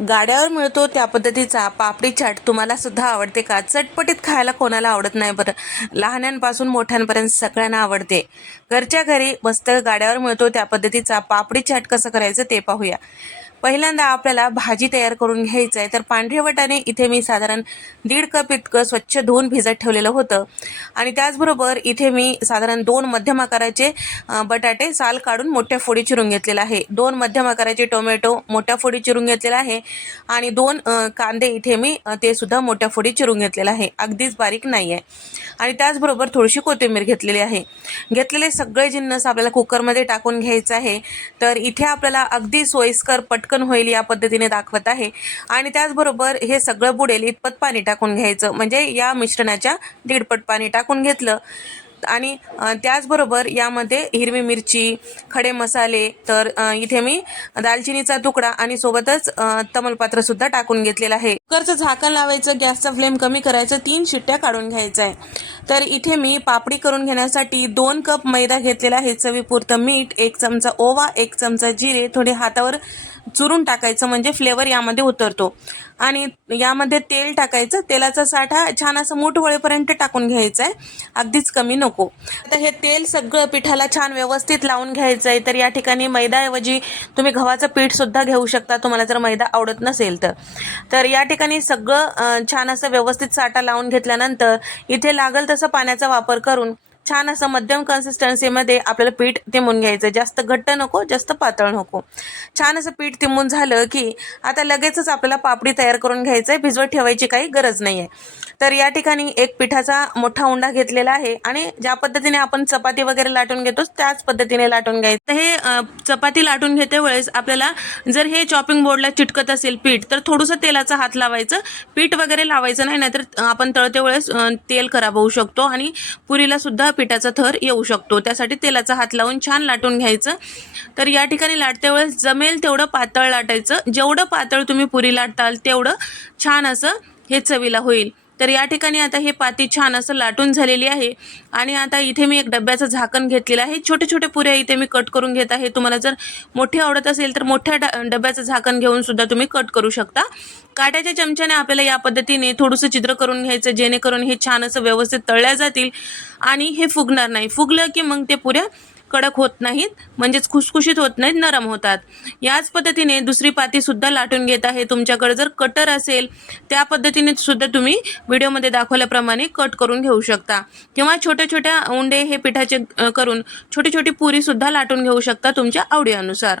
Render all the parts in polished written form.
गाड्यावर मिळतो त्या पद्धतीचा पापडी चाट तुम्हाला सुद्धा आवडते का? चटपटीत खायला कोणाला आवडत नाही बरं. लहानांपासून मोठ्यांपर्यंत सगळ्यांना आवडते. घरच्या घरी मस्त गाड्यावर मिळतो त्या पद्धतीचा पापडी चाट कसं करायचं ते पाहूया. पहिल्यांदा आपल्याला भाजी तयार करून घ्यायचं आहे. तर पांढरे वाटाणे इथे मी साधारण 1.5 कप इतकं स्वच्छ धुवून भिजत ठेवलेलं होतं. आणि त्याचबरोबर इथे मी साधारण 2 मध्यम आकाराचे बटाटे साल काढून मोठ्या फोडी चिरून घेतलेला आहे. 2 मध्यम आकाराचे टोमॅटो मोठ्या फोडी चिरून घेतलेला आहे. आणि 2 कांदे इथे मी ते सुद्धा मोठ्या फोडी चिरून घेतलेला आहे. अगदीच बारीक नाही आहे. आणि त्याचबरोबर थोडीशी कोथिंबीर घेतलेली आहे. घेतलेले सगळे जिन्नस आपल्याला कुकरमध्ये टाकून घ्यायचं आहे. तर इथे आपल्याला अगदी सोयीस्कर पटकन होईल या पद्धतीने दाखवत आहे. आणि त्याचबरोबर हे सगळं बुडेल इतपत पाणी टाकून घ्यायचं, म्हणजे या मिश्रणाच्या 1.5 पट पाणी टाकून घेतलं. आणि त्याचबरोबर यामध्ये हिरवी मिरची, खडे मसाले, तर इथे मी दालचिनीचा तुकडा आणि सोबतच तमालपत्र सुद्धा टाकून घेतलेला आहे. कुकरचं झाकण लावायचं, गॅसचा फ्लेम कमी करायचं, 3 शिट्ट्या काढून घ्यायचं आहे. तर इथे मी पापडी करून घेण्यासाठी 2 कप मैदा घेतलेला आहे. चवीपुरतं मीठ, 1 चमचा ओवा, 1 चमचा जिरे थोडे हातावर चुरून टाकायचं, म्हणजे फ्लेवर यामध्ये उतरतो. आणि यामध्ये तेल टाकायचं. तेलाचा साठा छान असं मूठ वळेपर्यंत टाकून घ्यायचा आहे, अगदीच कमी नको. आता हे तेल सगळं पिठाला छान व्यवस्थित लावून घ्यायचं आहे. तर या ठिकाणी मैदाऐवजी तुम्ही गव्हाचं पीठ सुद्धा घेऊ शकता, तुम्हाला जर मैदा आवडत नसेल तर. तर या ठिकाणी सगळं छान असं व्यवस्थित साठा लावून घेतल्यानंतर इथे लागल तसं पाण्याचा वापर करून छान असं मध्यम कन्सिस्टन्सीमध्ये आपल्याला पीठ तिंबून घ्यायचं. जास्त घट्ट नको, जास्त पातळ नको. छान असं पीठ तिंबून झालं की आता लगेचच आपल्याला पापडी तयार करून घ्यायचं आहे. भिजवत ठेवायची काही गरज नाही आहे. तर या ठिकाणी एक पिठाचा मोठा उंडा घेतलेला आहे आणि ज्या पद्धतीने आपण चपाती वगैरे लाटून घेतो त्याच पद्धतीने लाटून घ्यायचं. तर हे चपाती लाटून घेते वेळेस आपल्याला जर हे चॉपिंग बोर्डला चिटकत असेल पीठ, तर थोडंसं तेलाचा हात लावायचं. पीठ वगैरे लावायचं नाही, नाहीतर आपण तळते वेळेस तेल खराब होऊ शकतो आणि पुरीला सुद्धा पिठाचा थर येऊ शकतो. त्यासाठी तेलाचा हात लावून छान लाटून घ्यायचं. तर या ठिकाणी लाटते वेळेस जमेल तेवढं पातळ लाटायचं. जेवढं पातळ तुम्ही पुरी लाटाल तेवढं छान असं हे चवीला होईल. तर या ठिकाणी आता हे पाती छान असं लाटून झालेली आहे. आणि आता इथे मी एक डब्याचं झाकण घेतलेलं आहे. छोटे छोटे पुऱ्या इथे मी कट करून घेत आहे. तुम्हाला जर मोठी आवडत असेल तर मोठ्या डब्याचं झाकण घेऊन सुद्धा तुम्ही कट करू शकता. काट्याच्या चमच्याने आपल्याला या पद्धतीने थोडंसं छिद्र करून घ्यायचं, जेणेकरून हे छान असं व्यवस्थित तळल्या जातील आणि हे फुगणार नाही. फुगलं की मग ते पुऱ्या कडक होत नाहीत, म्हणजेच खुसखुशीत होत नाहीत, नरम होतात. याच पद्धतीने दुसरी पाती सुद्धा लाटून घेत आहे. तुमच्याकडे जर कटर असेल त्या पद्धतीने सुद्धा तुम्ही व्हिडिओमध्ये दाखवल्याप्रमाणे कट करून घेऊ शकता, किंवा छोट्या छोट्या उंडे हे पिठाचे करून छोटी छोटी पुरी सुद्धा लाटून घेऊ शकता तुमच्या आवडीनुसार.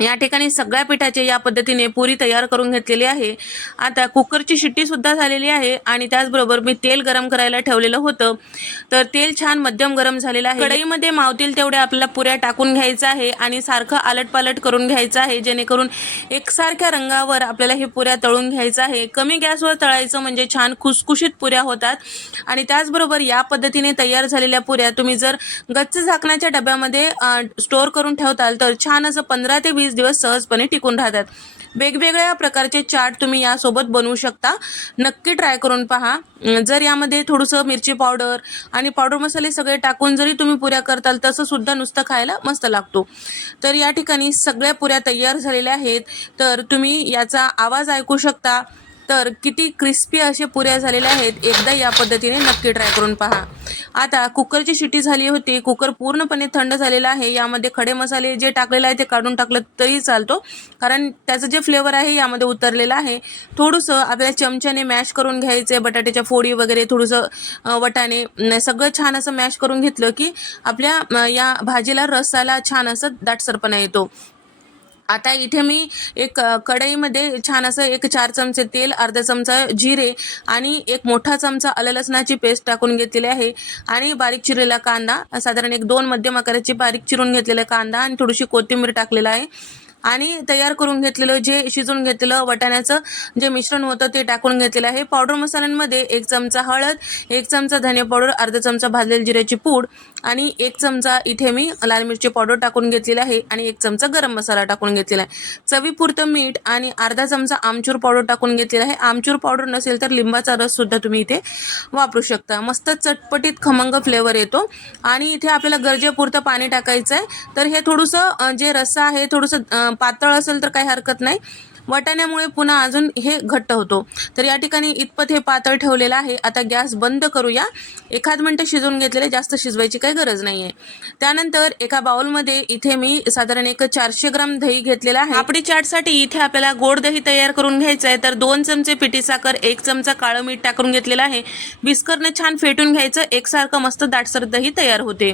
या ठिकाणी सगळ्या पिठाचे या पद्धतीने पुरी तयार करून घेतलेली आहे. आता कुकरची शिट्टी सुद्धा झालेली आहे आणि त्याचबरोबर मी तेल गरम करायला ठेवलेलं होतं. तर तेल छान मध्यम गरम झालेलं आहे. कढईमध्ये मावतील तेवढ्या आपल्याला पुऱ्या टाकून घ्यायचं आहे आणि सारखं आलटपालट करून घ्यायचं आहे, जेणेकरून एकसारख्या रंगावर आपल्याला हे पुऱ्या तळून घ्यायचं आहे. कमी गॅसवर तळायचं, म्हणजे छान खुसखुशीत पुऱ्या होतात. आणि त्याचबरोबर या पद्धतीने तयार झालेल्या पुऱ्या तुम्ही जर गच्च झाकणाच्या डब्यामध्ये स्टोअर करून ठेवताल तर छान असं 15 ते 20 दिवस सहजपणे टिकून राहतात. वेगवेगळ्या प्रकारचे चाट तुम्ही यासोबत बनवू शकता. नक्की ट्राय करून पहा. जर यामध्ये थोडंसं मिरची पावडर आणि पावडर मसाले सगळे टाकून जरी तुम्ही पुऱ्या करताल तसं सुद्धा नुसतं खायला मस्त लागतो. तर या ठिकाणी सगळ्या पुऱ्या तयार झालेल्या आहेत. तर तुम्ही याचा आवाज ऐकू शकता. तर किती क्रिस्पी असे पुऱ्या झालेल्या आहेत. एकदा या पद्धतीने नक्की ट्राय करून पहा. आता कुकरची शिट्टी झाली होती. कुकर पूर्णपणे थंड झालेला आहे. यामध्ये खडे मसाले जे टाकलेले आहे ते काढून टाकलं तरी चालतो, कारण त्याचं जे फ्लेवर आहे यामध्ये उतरलेलं आहे. थोडंसं आपल्याला चमच्याने मॅश करून घ्यायचं आहे. बटाट्याच्या फोडी वगैरे, थोडंसं वटाणे, सगळं छान असं मॅश करून घेतलं की आपल्या या भाजीला रसाला छान असं दाटसरपणा येतो. आता इथे मी एक कढईमध्ये छान असं 4 चमचे तेल, अर्धा चमचा जिरे आणि 1 मोठा चमचा आलं लसणाची पेस्ट टाकून घेतलेली आहे. आणि बारीक चिरलेला कांदा, साधारण 2 मध्यम आकाराची बारीक चिरून घेतलेला कांदा आणि थोडीशी कोथिंबीर टाकलेला आहे. आणि तयार करून घेतलेलं जे शिजून घेतलेलं वाटाण्याचं जे मिश्रण होतं ते टाकून घेतलेलं आहे. पावडर मसाल्यांमध्ये 1 चमचा हळद, 1 चमचा धने पावडर, अर्धा चमचा भाजलेली जिऱ्याची पूड आणि 1 चमचा इथे मी लाल मिरची पावडर टाकून घेतलेली आहे आणि 1 चमचा गरम मसाला टाकून घेतलेला आहे. चवीपुरतं मीठ आणि अर्धा चमचा आमचूर पावडर टाकून घेतलेला आहे. आमचूर पावडर नसेल तर लिंबाचा रस सुद्धा तुम्ही इथे वापरू शकता. मस्त चटपटीत खमंग फ्लेवर येतो. आणि इथे आपल्याला गरजेपुरतं पाणी टाकायचं आहे. तर हे थोडंसं जे रस्सा आहे थोडंसं पातळ असेल तर काही हरकत नाही. वाटाण्यामुळे पुन्हा अजून हे घट्ट होतो. तर या ठिकाणी इतपत हे पातळ ठेवलेलं आहे. आता गॅस बंद करूया. एखाद मिनिट शिजवून घेतलेले, जास्त शिजवायची काही गरज नाहीये. त्यानंतर एका बाउलमध्ये इथे मी साधारण एक 400 ग्राम दही घेतलेला आहे. पापडी चाटसाठी इथे आपल्याला गोड दही तयार करून घ्यायचं आहे. तर 2 चमचे पिठी साखर, 1 चमचा काळं मीठ टाकून घेतलेलं आहे. विस्करने छान फेटून घ्यायचं. एकसारखं मस्त दाटसर दही तयार होते.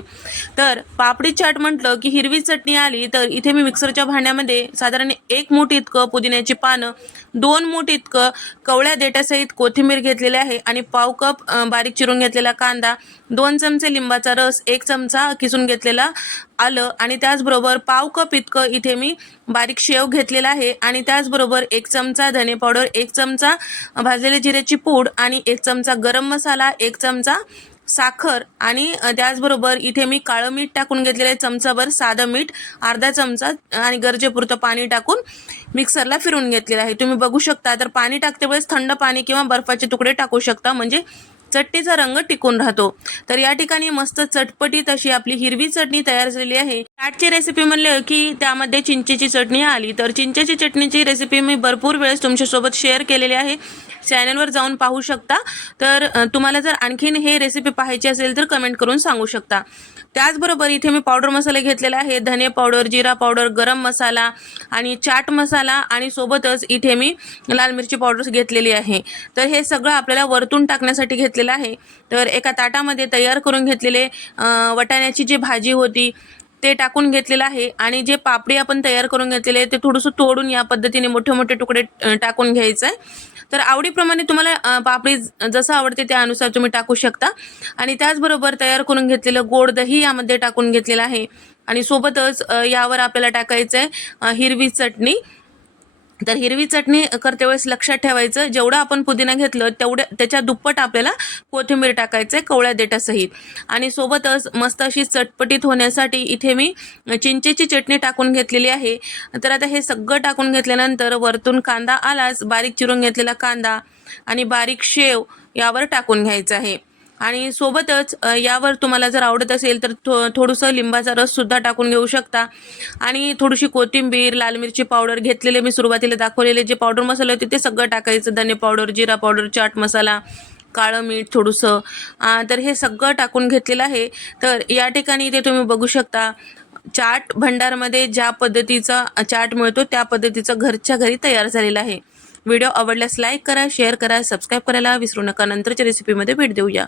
तर पापडी चाट म्हटलं की हिरवी चटणी आली. तर इथे मी मिक्सरच्या भांड्यामध्ये साधारण 1 मूठ इतकं पुदिन्याची पानं, 2 मूठ इतकं कवळ्या देठासहित कोथिंबीर घेतलेली आहे आणि पाव कप बारीक चिरून घेतलेला कांदा, 2 चमचे लिंबाचा रस, 1 चमचा किसून घेतलेला आलं आणि त्याचबरोबर पाव कप इतकं इथे मी बारीक शेव घेतलेला आहे आणि त्याचबरोबर 1 चमचा धने पावडर, 1 चमचा भाजलेल्या जिऱ्याची पूड आणि 1 चमचा गरम मसाला, 1 चमचा साखर आणि त्याचबरोबर इथे मी काळं मीठ टाकून घेतलेलं आहे, चमचाभर साधं मीठ, अर्धा चमचा आणि गरजेपुरतं पाणी टाकून मिक्सरला फिरून घेतलेलं आहे. तुम्ही बघू शकता. तर पाणी टाकते वेळेस थंड पाणी किंवा बर्फाचे तुकडे टाकू शकता, म्हणजे चटणीचा रंग टिकून राहतो. तर या ठिकाणी मस्त चटपटीत अशी आपली हिरवी चटणी तयार झालेली आहे. चाटची रेसिपी म्हणलं की त्यामध्ये चिंचेची चटणी आली. तर चिंचेची चटणीची रेसिपी मी भरपूर वेळेस तुमच्यासोबत शेअर केलेली आहे. चॅनलवर जाऊन पाहू शकता. तर तुम्हाला जर आणखीन हे रेसिपी पाहायची असेल तर कमेंट करून सांगू शकता. त्याचबरोबर इथे मी पावडर मसाले घेतलेला आहे. धने पावडर, जिरा पावडर, गरम मसाला आणि चाट मसाला आणि सोबतच इथे मी लाल मिरची पावडर घेतलेली आहे. तर हे सगळं आपल्याला वरतून टाकण्यासाठी घेतलेलं आहे. तर एका ताटामध्ये तयार करून घेतलेले वाटाण्याची जी भाजी होती ते टाकून घेतलेलं आहे आणि जे पापडी आपण तयार करून घेतलेले ते थोडंसं तोडून या पद्धतीने मोठे मोठे तुकडे टाकून घ्यायचं आहे. तर आवडीप्रमाणे तुम्हाला पापडी जसं आवडते त्यानुसार तुम्ही टाकू शकता. आणि त्याचबरोबर तयार करून घेतलेलं गोड दही यामध्ये टाकून घेतलेलं आहे आणि सोबतच यावर आपल्याला टाकायचं आहे हिरवी चटणी. तर हिरवी चटणी करते वेळेस लक्षात ठेवायचं, जेवढं आपण पुदिना घेतलं तेवढं त्याच्या दुप्पट आपल्याला कोथिंबीर टाकायचं आहे कवळ्या देठासहित. आणि सोबतच मस्त अशी चटपटीत होण्यासाठी इथे मी चिंचेची चटणी टाकून घेतलेली आहे. तर आता हे सगळं टाकून घेतल्यानंतर वरतून कांदा आलाच, बारीक चिरून घेतलेला कांदा आणि बारीक शेव यावर टाकून घ्यायचं आहे. आणि सोबतच यावर तुम्हाला जर आवडत असेल तर थोडंसं लिंबाचा रससुद्धा टाकून घेऊ शकता. आणि थोडीशी कोथिंबीर, लाल मिरची पावडर घेतलेले मी सुरुवातीला दाखवलेले जे पावडर मसाले होते ते सगळं टाकायचं. धने पावडर, जिरा पावडर, चाट मसाला, काळं मीठ थोडंसं. तर हे सगळं टाकून घेतलेलं आहे. तर या ठिकाणी इथे तुम्ही बघू शकता चाट भंडारमध्ये ज्या पद्धतीचा चाट मिळतो त्या पद्धतीचं घरच्या घरी तयार झालेलं आहे. व्हिडिओ आवडल्यास लाईक करा, शेअर करा, सबस्क्राईब करायला विसरू नका. नंतरच्या रेसिपीमध्ये भेट देऊया.